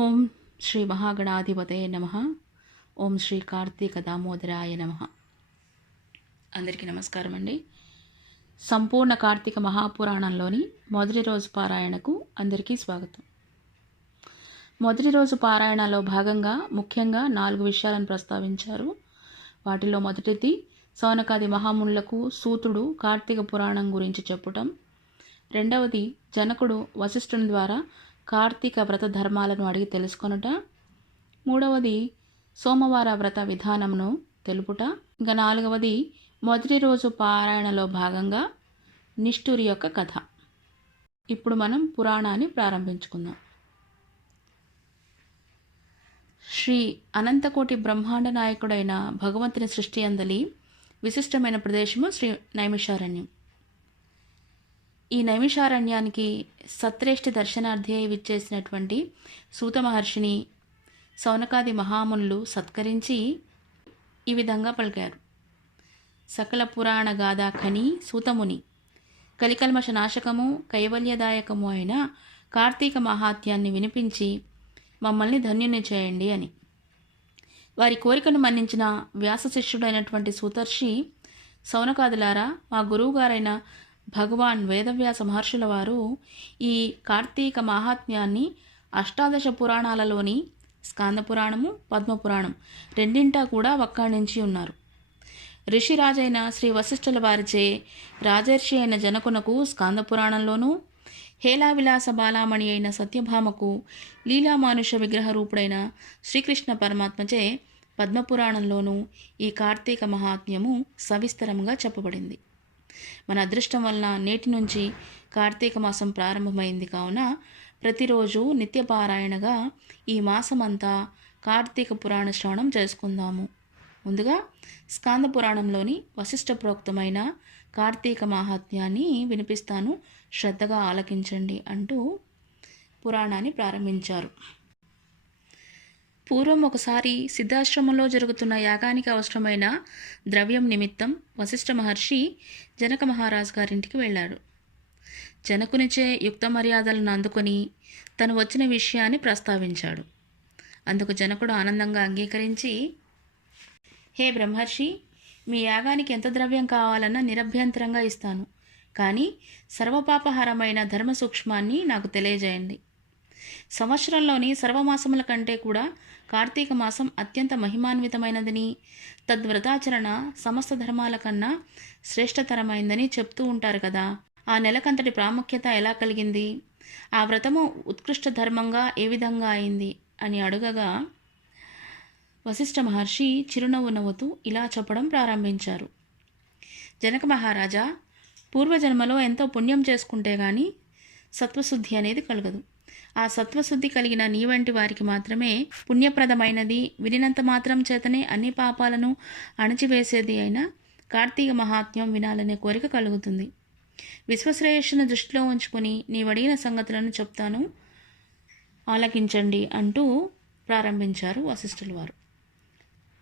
ఓం శ్రీ మహాగణాధిపతయ నమః. ఓం శ్రీ కార్తీక దామోదరాయ నమః. అందరికీ నమస్కారం అండి. సంపూర్ణ కార్తీక మహాపురాణంలోని మొదటి రోజు పారాయణకు అందరికీ స్వాగతం. మొదటి రోజు పారాయణలో భాగంగా ముఖ్యంగా 4 విషయాలను ప్రస్తావించారు. వాటిలో మొదటిది సౌనకాది మహామునులకు సూతుడు కార్తీక పురాణం గురించి చెప్పటం. రెండవది జనకుడు వశిష్ఠుని ద్వారా కార్తీక వ్రత ధర్మాలను అడిగి తెలుసుకొనుట. మూడవది సోమవార వ్రత విధానమును తెలుపుట. ఇంకా 4వది మొదటి రోజు పారాయణలో భాగంగా నిష్ఠురి యొక్క కథ. ఇప్పుడు మనం పురాణాన్ని ప్రారంభించుకుందాం. శ్రీ అనంతకోటి బ్రహ్మాండ నాయకుడైన భగవంతుని సృష్టి అందలి విశిష్టమైన ప్రదేశము శ్రీ నైమిషారణ్యం. ఈ నైమిషారణ్యానికి సత్రేష్ఠి దర్శనార్థే విచ్చేసినటువంటి సూత మహర్షిని సౌనకాది మహామునులు సత్కరించి ఈ విధంగా పలికారు. సకల పురాణ గాథా ఖని సూతముని కలికల్మష నాశకము కైవల్యదాయకము అయిన కార్తీక మహాత్యాన్ని వినిపించి మమ్మల్ని ధన్యుని చేయండి అని. వారి కోరికను మన్నించిన వ్యాస శిష్యుడైనటువంటి సూతర్షి, సౌనకాదులారా, మా గురువుగారైన భగవాన్ వేదవ్యాస మహర్షుల వారు ఈ కార్తీక మహాత్మ్యాన్ని అష్టాదశ పురాణాలలోని స్కాందపురాణము పద్మపురాణం రెండింటా కూడా వక్కాణించి ఉన్నారు. ఋషిరాజైన శ్రీ వశిష్ఠుల వారిచే రాజర్షి అయిన జనకునకు స్కాందపురాణంలోనూ, హేలావిలాస బాలామణి అయిన సత్యభామకు లీలామానుష విగ్రహ రూపుడైన శ్రీకృష్ణ పరమాత్మచే పద్మపురాణంలోనూ ఈ కార్తీక మహాత్మ్యము సవిస్తరంగా చెప్పబడింది. మన అదృష్టం వలన నేటి నుంచి కార్తీక మాసం ప్రారంభమైంది. కావున ప్రతిరోజు నిత్యపారాయణగా ఈ మాసమంతా కార్తీక పురాణ శ్రవణం చేసుకుందాము. ముందుగా స్కాంద పురాణంలోని వశిష్ఠ ప్రోక్తమైన కార్తీక మహాత్మ్యాన్ని వినిపిస్తాను, శ్రద్ధగా ఆలకించండి అంటూ పురాణాన్ని ప్రారంభించారు. పూర్వం ఒకసారి సిద్ధాశ్రమంలో జరుగుతున్న యాగానికి అవసరమైన ద్రవ్యం నిమిత్తం వశిష్ఠ మహర్షి జనక మహారాజు గారింటికి వెళ్ళాడు. జనకునిచే యుక్త మర్యాదలను అందుకొని తను వచ్చిన విషయాన్ని ప్రస్తావించాడు. అందుకు జనకుడు ఆనందంగా అంగీకరించి, హే బ్రహ్మర్షి, మీ యాగానికి ఎంత ద్రవ్యం కావాలన్నా నిరభ్యంతరంగా ఇస్తాను, కానీ సర్వపాపహరమైన ధర్మ సూక్ష్మాన్ని నాకు తెలియజేయండి. సంవత్సరంలోని సర్వమాసముల కంటే కూడా కార్తీక మాసం అత్యంత మహిమాన్వితమైనదని, తద్వ్రతాచరణ సమస్త ధర్మాల కన్నా శ్రేష్టతరమైందని చెప్తూ ఉంటారు కదా. ఆ నెలకంతటి ప్రాముఖ్యత ఎలా కలిగింది? ఆ వ్రతము ఉత్కృష్ట ధర్మంగా ఏ విధంగా అయింది అని అడుగగా వశిష్ఠ మహర్షి చిరునవ్వు నవ్వుతూ ఇలా చెప్పడం ప్రారంభించారు. జనక మహారాజా, పూర్వజన్మలో ఎంతో పుణ్యం చేసుకుంటే కానీ సత్వశుద్ధి అనేది కలగదు. ఆ సత్వశుద్ధి కలిగిన నీ వంటి వారికి మాత్రమే పుణ్యప్రదమైనది, వినినంత మాత్రం చేతనే అన్ని పాపాలను అణచివేసేది అయిన కార్తీక మహాత్మ్యం వినాలనే కోరిక కలుగుతుంది. విశ్వశ్రేయస్సును దృష్టిలో ఉంచుకుని నీవడిగిన సంగతులను చెప్తాను, ఆలకించండి అంటూ ప్రారంభించారు వశిష్ఠుల వారు.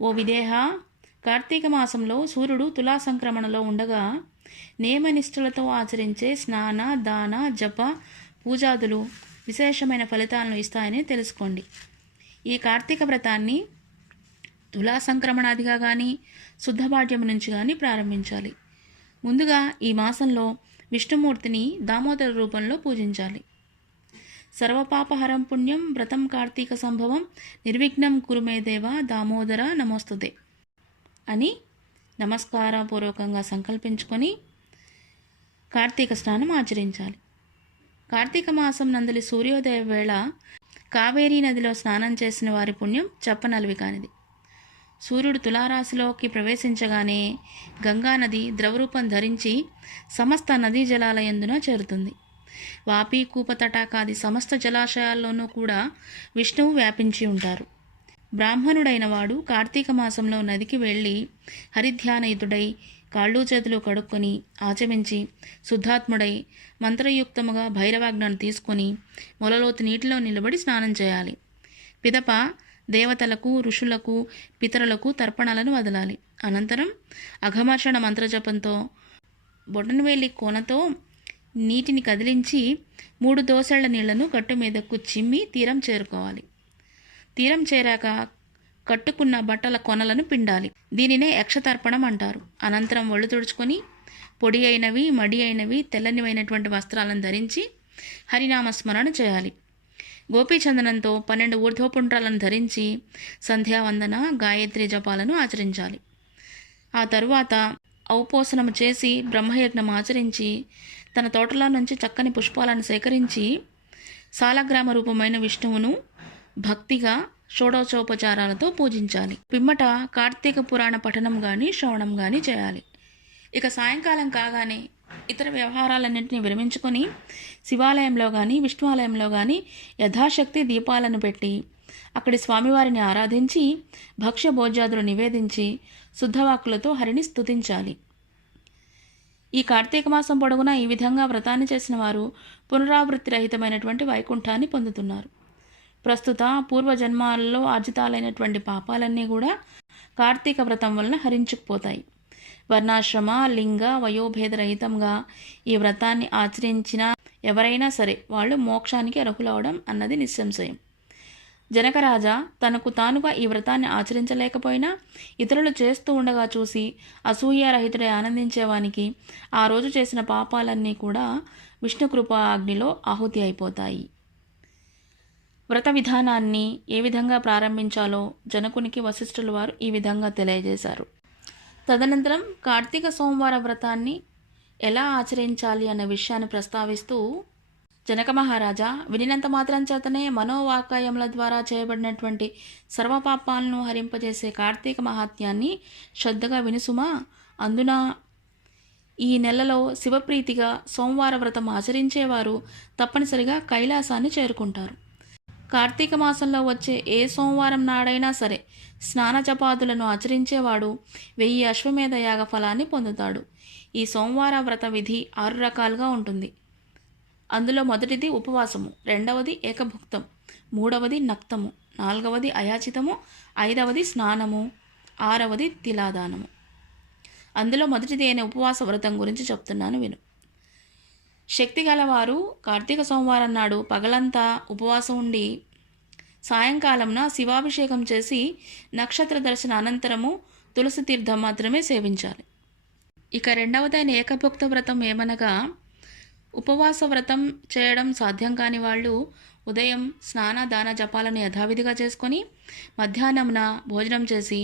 ఓ విదేహ, కార్తీక మాసంలో సూర్యుడు తులా సంక్రమణలో ఉండగా నియమనిష్ఠులతో ఆచరించే స్నాన దాన జప పూజాదులు విశేషమైన ఫలితాలను ఇస్తాయని తెలుసుకోండి. ఈ కార్తీక వ్రతాన్ని తులా సంక్రమణాదిగా కానీ శుద్ధపాఠ్యం నుంచి కానీ ప్రారంభించాలి. ముందుగా ఈ మాసంలో విష్ణుమూర్తిని దామోదర రూపంలో పూజించాలి. సర్వపాపహరం పుణ్యం వ్రతం కార్తీక సంభవం నిర్విఘ్నం కురుమే దేవ దామోదర నమోస్తుతే అని నమస్కారపూర్వకంగా సంకల్పించుకొని కార్తీక స్నానం ఆచరించాలి. కార్తీక మాసం నందలి సూర్యోదయ వేళ కావేరీ నదిలో స్నానం చేసిన వారి పుణ్యం చెప్పనలివి కానిది. సూర్యుడు తులారాశిలోకి ప్రవేశించగానే గంగానది ద్రవరూపం ధరించి సమస్త నదీ జలాల యందున చేరుతుంది. వాపి కూప తటాకాది సమస్త జలాశయాల్లోనూ కూడా విష్ణువు వ్యాపించి ఉంటారు. బ్రాహ్మణుడైన వాడు కార్తీక మాసంలో నదికి వెళ్ళి హరిధ్యానయుతుడై కాళ్ళు చేతులు కడుక్కొని ఆచమించి శుద్ధాత్ముడై మంత్రయుక్తముగా భైరవాజ్ఞను తీసుకొని మొలలోతు నీటిలో నిలబడి స్నానం చేయాలి. పిదప దేవతలకు, ఋషులకు, పితరులకు తర్పణాలను వదలాలి. అనంతరం అఘమర్షణ మంత్రజపంతో బొటనవేలి కోనతో నీటిని కదిలించి 3 దోసెళ్ల నీళ్లను గట్టు మీదకు చిమ్మి తీరం చేరుకోవాలి. తీరం చేరాక కట్టుకున్న బట్టల కొనలను పిండాలి. దీనినే యక్షతర్పణం అంటారు. అనంతరం ఒళ్ళు తుడుచుకొని పొడి అయినవి, మడి అయినవి, తెల్లనివైనటువంటి వస్త్రాలను ధరించి హరినామస్మరణ చేయాలి. గోపీచందనంతో 12 ఊర్ధ్వపుండ్రాలను ధరించి సంధ్యావందన, గాయత్రి జపాలను ఆచరించాలి. ఆ తరువాత ఔపోసనము చేసి బ్రహ్మయజ్ఞం ఆచరించి తన తోటలో నుంచి చక్కని పుష్పాలను సేకరించి సాలగ్రామ రూపమైన విష్ణువును భక్తిగా షోడశోపచారాలతో పూజించాలి. పిమ్మట కార్తీక పురాణ పఠనం కానీ శ్రవణం కానీ చేయాలి. ఇక సాయంకాలం కాగానే ఇతర వ్యవహారాలన్నింటినీ విరమించుకొని శివాలయంలో కానీ విష్ణువాలయంలో కానీ యథాశక్తి దీపాలను పెట్టి అక్కడి స్వామివారిని ఆరాధించి భక్ష్య భోజ్యాదులు నివేదించి శుద్ధవాక్కులతో హరిని స్తుతించాలి. ఈ కార్తీక మాసం పొడవునా ఈ విధంగా వ్రతాన్ని చేసిన వారు పునరావృత్తి రహితమైనటువంటి వైకుంఠాన్ని పొందుతున్నారు. ప్రస్తుత పూర్వజన్మాలలో ఆర్జితాలైనటువంటి పాపాలన్నీ కూడా కార్తీక వ్రతం వలన హరించుకుపోతాయి. వర్ణాశ్రమ, లింగ, వయోభేదరహితంగా ఈ వ్రతాన్ని ఆచరించిన ఎవరైనా సరే వాళ్ళు మోక్షానికి అర్హులవడం అన్నది నిస్సంశయం. జనకరాజా తనకు తానుగా ఈ వ్రతాన్ని ఆచరించలేకపోయినా ఇతరులు చేస్తూ ఉండగా చూసి అసూయారహితుడై ఆనందించేవానికి ఆ రోజు చేసిన పాపాలన్నీ కూడా విష్ణుకృపా అగ్నిలో ఆహుతి అయిపోతాయి. వ్రత విధానాన్ని ఏ విధంగా ప్రారంభించాలో జనకునికి వశిష్ఠుల వారు ఈ విధంగా తెలియజేశారు. తదనంతరం కార్తీక సోమవార వ్రతాన్ని ఎలా ఆచరించాలి అన్న విషయాన్ని ప్రస్తావిస్తూ జనక మహారాజా వినినంత మాత్రం చేతనే మనోవాకాయముల ద్వారా చేయబడినటువంటి సర్వపాపాలను హరింపజేసే కార్తీక మహాత్యాన్ని శ్రద్ధగా వినుసుమా. అందున ఈ నెలలో శివప్రీతిగా సోమవార వ్రతం ఆచరించేవారు తప్పనిసరిగా కైలాసాన్ని చేరుకుంటారు. కార్తీక మాసంలో వచ్చే ఏ సోమవారం నాడైనా సరే స్నాన జపాదులను ఆచరించేవాడు 1000 అశ్వమేధ యాగ ఫలాన్ని పొందుతాడు. ఈ సోమవార వ్రత విధి 6 రకాలుగా ఉంటుంది. అందులో మొదటిది ఉపవాసము, రెండవది ఏకభుక్తం, మూడవది నక్తము, నాలుగవది అయాచితము, ఐదవది స్నానము, ఆరవది తిలాదానము. అందులో మొదటిది అయిన ఉపవాస వ్రతం గురించి చెప్తున్నాను విను. శక్తి గలవారు కార్తీక సోమవారం నాడు పగలంతా ఉపవాసం ఉండి సాయంకాలంన శివాభిషేకం చేసి నక్షత్ర దర్శన అనంతరము తులసి తీర్థం మాత్రమే సేవించాలి. ఇక రెండవదైన ఏకభుక్త వ్రతం ఏమనగా ఉపవాస వ్రతం చేయడం సాధ్యం కాని వాళ్ళు ఉదయం స్నాన దాన జపాలను యథావిధిగా చేసుకొని మధ్యాహ్నంన భోజనం చేసి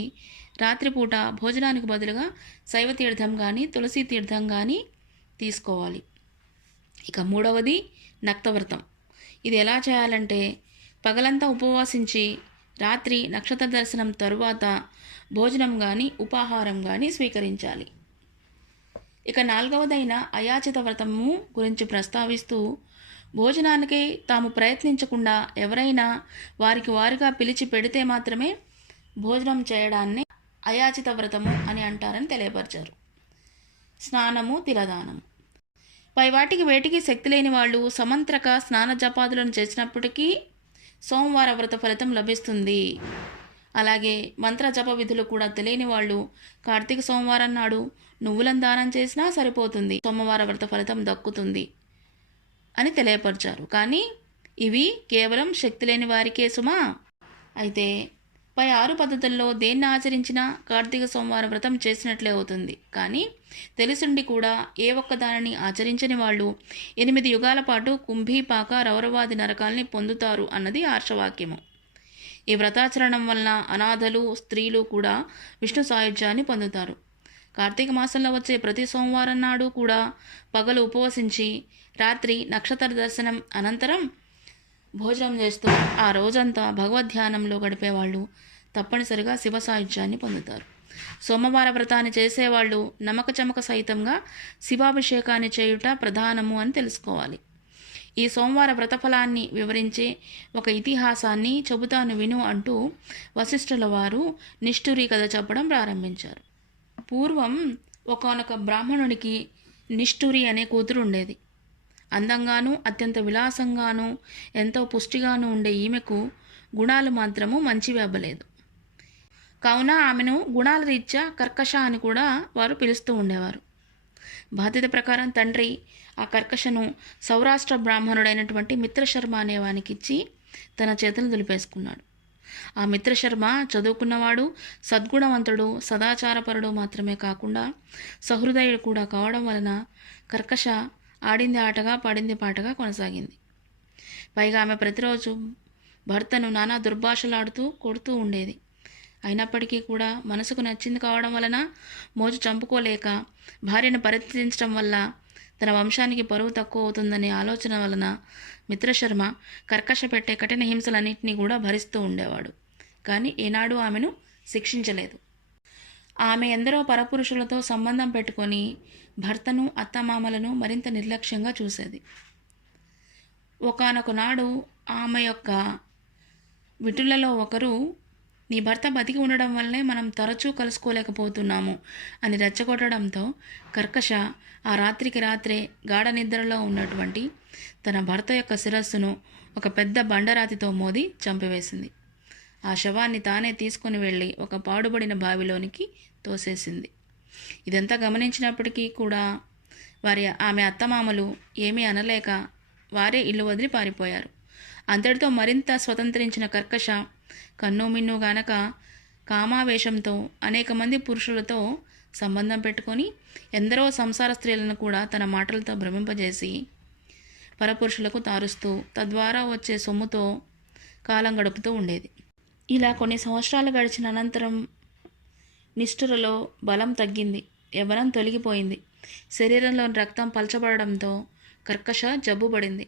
రాత్రిపూట భోజనానికి బదులుగా శైవ తీర్థం కానీ తులసి తీర్థం కానీ తీసుకోవాలి. ఇక మూడవది నక్తవ్రతం. ఇది ఎలా చేయాలంటే పగలంతా ఉపవాసించి రాత్రి నక్షత్ర దర్శనం తరువాత భోజనం కానీ ఉపాహారం కానీ స్వీకరించాలి. ఇక నాలుగవదైన అయాచిత వ్రతము గురించి ప్రస్తావిస్తూ భోజనానికి తాము ప్రయత్నించకుండా ఎవరైనా వారికి వారుగా పిలిచి పెడితే మాత్రమే భోజనం చేయడాన్ని అయాచిత వ్రతము అని అంటారని తెలియపరిచారు. స్నానము, తిలదానము. పైవాటికి వేటికి శక్తి లేని వాళ్ళు సమంత్రక స్నాన జపాదులను చేసినప్పటికీ సోమవార వ్రత ఫలితం లభిస్తుంది. అలాగే మంత్ర జప విధులు కూడా తెలియని వాళ్ళు కార్తీక సోమవారం నాడు నువ్వులను దానం చేసినా సరిపోతుంది, సోమవార వ్రత ఫలితం దక్కుతుంది అని తెలియపరిచారు. కానీ ఇవి కేవలం శక్తి లేని వారికే సుమా. అయితే పై 6 పద్ధతుల్లో దేన్ని ఆచరించినా కార్తీక సోమవార వ్రతం చేసినట్లే అవుతుంది. కానీ తెలిసుండి కూడా ఏ ఒక్క దానిని ఆచరించని వాళ్ళు 8 యుగాల పాటు కుంభీపాక రౌరవాది నరకాల్ని పొందుతారు అన్నది ఆర్షవాక్యము. ఈ వ్రతాచరణం వలన అనాథలు, స్త్రీలు కూడా విష్ణు సాయుధ్యాన్ని పొందుతారు. కార్తీక మాసంలో వచ్చే ప్రతి సోమవారం నాడు కూడా పగలు ఉపవసించి రాత్రి నక్షత్ర దర్శనం అనంతరం భోజనం చేస్తూ ఆ రోజంతా భగవద్ధ్యానంలో గడిపేవాళ్ళు తప్పనిసరిగా శివ సాయుధ్యాన్ని పొందుతారు. సోమవార వ్రతాన్ని చేసేవాళ్ళు నమక చమక సహితంగా శివాభిషేకాన్ని చేయుట ప్రధానము అని తెలుసుకోవాలి. ఈ సోమవార వ్రతఫలాన్ని వివరించే ఒక ఇతిహాసాన్ని చెబుతాను విను అంటూ వశిష్ఠుల వారు నిష్ఠురి కథ చెప్పడం ప్రారంభించారు. పూర్వం ఒకానొక బ్రాహ్మణుడికి నిష్ఠురి అనే కూతురు ఉండేది. అందంగానూ అత్యంత విలాసంగానూ ఎంతో పుష్టిగానూ ఉండే ఈమెకు గుణాలు మాత్రము మంచివి అవ్వలేదు. కావున ఆమెను గుణాల రీత్యా కర్కశ అని కూడా వారు పిలుస్తూ ఉండేవారు. బాధ్యత ప్రకారం తండ్రి ఆ కర్కశను సౌరాష్ట్ర బ్రాహ్మణుడైనటువంటి మిత్రశర్మ అనేవానికిచ్చి తన చేతులు దులిపేసుకున్నాడు. ఆ మిత్రశర్మ చదువుకున్నవాడు, సద్గుణవంతుడు, సదాచారపరుడు మాత్రమే కాకుండా సహృదయుడు కూడా కావడం వలన కర్కశ ఆడింది ఆటగా పాడింది పాటగా కొనసాగింది. పైగా ఆమె ప్రతిరోజు భర్తను నానా దుర్భాషలాడుతూ కొడుతూ ఉండేది. అయినప్పటికీ కూడా మనసుకు నచ్చింది కావడం వలన, మోజు చంపుకోలేక, భార్యను పరిత్యజించడం వల్ల తన వంశానికి పరువు తక్కువ అవుతుందనే ఆలోచన వలన మిత్రశర్మ కర్కశ పెట్టే కఠిన హింసలన్నింటినీ కూడా భరిస్తూ ఉండేవాడు. కానీ ఏనాడు ఆమెను శిక్షించలేదు. ఆమె ఎందరో పరపురుషులతో సంబంధం పెట్టుకొని భర్తను, అత్తమామలను మరింత నిర్లక్ష్యంగా చూసేది. ఒకానొక నాడు ఆమె యొక్క విటులలో ఒకరు, నీ భర్త బతికి ఉండడం వల్లనే మనం తరచూ కలుసుకోలేకపోతున్నాము అని రెచ్చగొట్టడంతో కర్కశ ఆ రాత్రికి రాత్రే గాఢ నిద్రలో ఉన్నటువంటి తన భర్త యొక్క శిరస్సును ఒక పెద్ద బండరాతితో మోది చంపివేసింది. ఆ శవాన్ని తానే తీసుకుని వెళ్ళి ఒక పాడుబడిన బావిలోనికి తోసేసింది. ఇదంతా గమనించినప్పటికీ కూడా ఆమె అత్తమామలు ఏమీ అనలేక వారే ఇల్లు వదిలి పారిపోయారు. అంతటితో మరింత స్వతంత్రించిన కర్కశ కన్నుమిన్ను గానక కామావేశంతో అనేక మంది పురుషులతో సంబంధం పెట్టుకొని ఎందరో సంసార స్త్రీలను కూడా తన మాటలతో భ్రమింపజేసి పరపురుషులకు తారుస్తూ తద్వారా వచ్చే సొమ్ముతో కాలం గడుపుతూ ఉండేది. ఇలా కొన్ని సంవత్సరాలు గడిచిన అనంతరం నిష్ఠురలో బలం తగ్గింది, యవ్వనం తొలగిపోయింది. శరీరంలోని రక్తం పలచబడడంతో కర్కశ జబ్బుపడింది.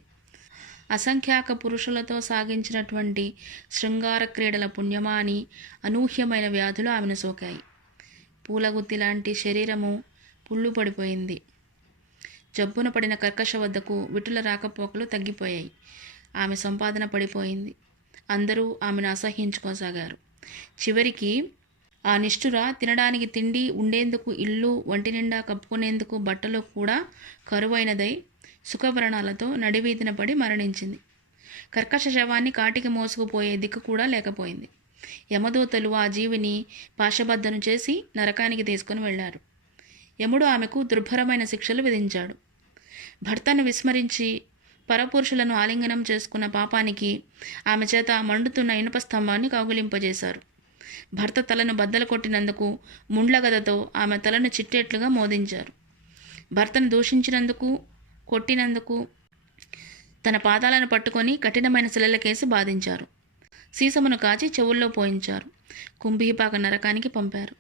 అసంఖ్యాక పురుషులతో సాగించినటువంటి శృంగార క్రీడల పుణ్యమా అని అనూహ్యమైన వ్యాధులు ఆమెను సోకాయి. పూలగుత్తి లాంటి శరీరము పుళ్ళు పడిపోయింది. జబ్బున పడిన కర్కశ వద్దకు విటుల రాకపోకలు తగ్గిపోయాయి. ఆమె సంపాదన పడిపోయింది. అందరూ ఆమెను అసహ్యించుకోసాగారు. చివరికి ఆ నిష్ఠుర తినడానికి తిండి, ఉండేందుకు ఇల్లు, వంటి నిండా కప్పుకునేందుకు బట్టలు కూడా కరువైనదై సుఖవ్రణాలతో నడివీధిన పడి మరణించింది. కర్కశ శవాన్ని కాటికి మోసుకుపోయే దిక్కు కూడా లేకపోయింది. యమదూతలు ఆ జీవిని పాశబద్ధను చేసి నరకానికి తీసుకుని వెళ్లారు. యముడు ఆమెకు దుర్భరమైన శిక్షలు విధించాడు. భర్తను విస్మరించి పరపురుషులను ఆలింగనం చేసుకున్న పాపానికి ఆమె చేత మండుతున్న ఇనుప స్తంభాన్ని కౌగిలింపజేశారు. భర్త తలను బద్దలు కొట్టినందుకు ముండ్లగదతో ఆమె తలను చిట్టేట్లుగా మోదించారు. భర్తను దూషించినందుకు, కొట్టినందుకు తన పాదాలను పట్టుకొని కఠినమైన శిలలకేసి బాధించారు. సీసమును కాచి చెవుల్లో పోయించారు. కుంభీపాక నరకానికి పంపారు.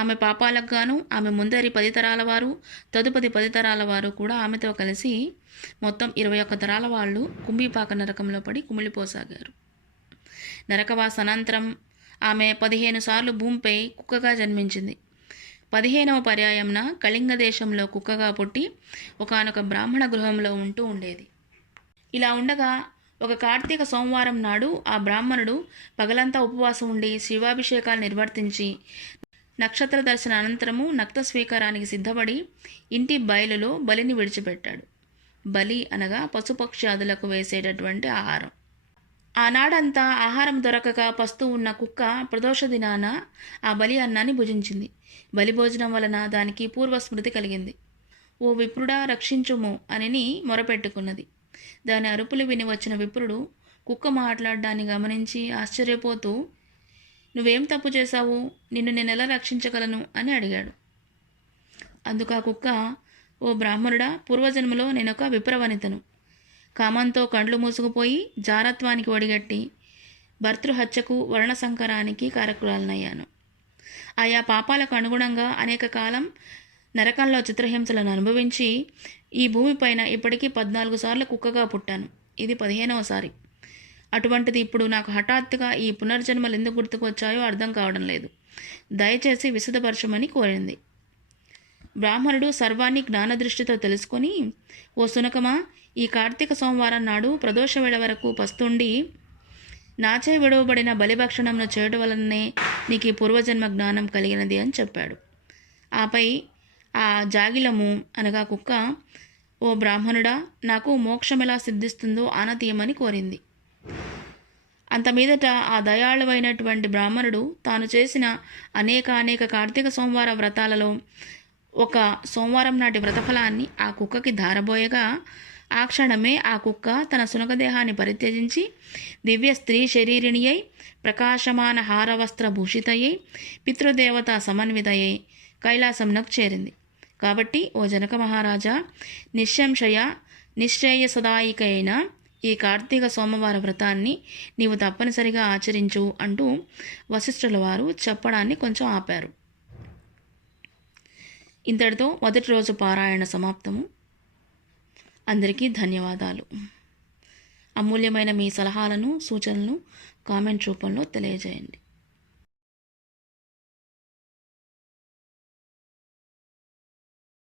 ఆమె పాపాలకు గాను ఆమె ముందరి 10 తరాల వారు, తదుపరి 10 తరాల వారు కూడా ఆమెతో కలిసి మొత్తం 21 తరాల వాళ్ళు కుంభీపాక నరకంలో పడి కుమిలిపోసాగారు. నరకవాసనంతరం ఆమె 15 సార్లు భూమిపై కుక్కగా జన్మించింది. 15వ పర్యాయంన కళింగ దేశంలో కుక్కగా పుట్టి ఒకానొక బ్రాహ్మణ గృహంలో ఉంటూ ఉండేది. ఇలా ఉండగా ఒక కార్తీక సోమవారం నాడు ఆ బ్రాహ్మణుడు పగలంతా ఉపవాసం ఉండి శివాభిషేకాలు నిర్వర్తించి నక్షత్ర దర్శన అనంతరము నక్త స్వీకారానికి సిద్ధపడి ఇంటి బయలులో బలిని విడిచిపెట్టాడు. బలి అనగా పశుపక్ష్యాదులకు వేసేటటువంటి ఆహారం. ఆనాడంతా ఆహారం దొరకక పస్తూ ఉన్న కుక్క ప్రదోష దినాన ఆ బలి అన్నాన్ని భుజించింది. బలి భోజనం వలన దానికి పూర్వస్మృతి కలిగింది. ఓ విప్రుడా, రక్షించుము అని మొరపెట్టుకున్నది. దాని అరుపులు విని వచ్చిన విప్రుడు కుక్క మాట్లాడడాన్ని గమనించి ఆశ్చర్యపోతూ, నువ్వేం తప్పు చేశావు? నిన్ను నేనెలా రక్షించగలను అని అడిగాడు. అందుకు ఆ కుక్క, ఓ బ్రాహ్మణుడా, పూర్వజన్మలో నేనొక విప్రవనితను. కామంతో కండ్లు మూసుకుపోయి జారత్వానికి ఒడిగట్టి భర్తృహత్యకు, వర్ణసంకరానికి కారకురాలనయ్యాను. ఆయా పాపాలకు అనుగుణంగా అనేక కాలం నరకంలో చిత్రహింసలను అనుభవించి ఈ భూమిపైన ఇప్పటికీ 14 సార్లు కుక్కగా పుట్టాను. ఇది 15వ సారి. అటువంటిది ఇప్పుడు నాకు హఠాత్తుగా ఈ పునర్జన్మలు ఎందుకు గుర్తుకొచ్చాయో అర్థం కావడం లేదు. దయచేసి విశదపరచమని కోరింది. బ్రాహ్మణుడు సర్వాన్ని జ్ఞానదృష్టితో తెలుసుకొని, ఓ సునకమా, ఈ కార్తీక సోమవారం నాడు ప్రదోష వేళ వరకు పస్తుండి నాచే విడవబడిన బలిభక్షణంను చేయడం వలననే నీకు ఈ పూర్వజన్మ జ్ఞానం కలిగినది అని చెప్పాడు. ఆపై ఆ జాగిలము అనగా కుక్క, ఓ బ్రాహ్మణుడా, నాకు మోక్షం ఎలా సిద్ధిస్తుందో ఆనతీయమని కోరింది. అంత మీదట ఆ దయాళువైనటువంటి బ్రాహ్మణుడు తాను చేసిన అనేక కార్తీక సోమవార వ్రతాలలో ఒక సోమవారం నాటి వ్రతఫలాన్ని ఆ కుక్కకి ధారబోయగా ఆ క్షణమే ఆ కుక్క తన సునకదేహాన్ని పరిత్యజించి దివ్య స్త్రీ శరీరిణి అయి ప్రకాశమాన హారవస్త్రభూషితయై పితృదేవత సమన్వితయై కైలాసంనకు చేరింది. కాబట్టి ఓ జనక మహారాజా, నిశ్శంశయ నిశ్చేయసదాయిక అయిన ఈ కార్తీక సోమవార వ్రతాన్ని నీవు తప్పనిసరిగా ఆచరించు అంటూ వశిష్ఠుల వారు చెప్పడాన్ని కొంచెం ఆపారు. ఇంతటితో మొదటి రోజు పారాయణ సమాప్తము. అందరికీ ధన్యవాదాలు. అమూల్యమైన మీ సలహాలను, సూచనలను కామెంట్ రూపంలో తెలియజేయండి.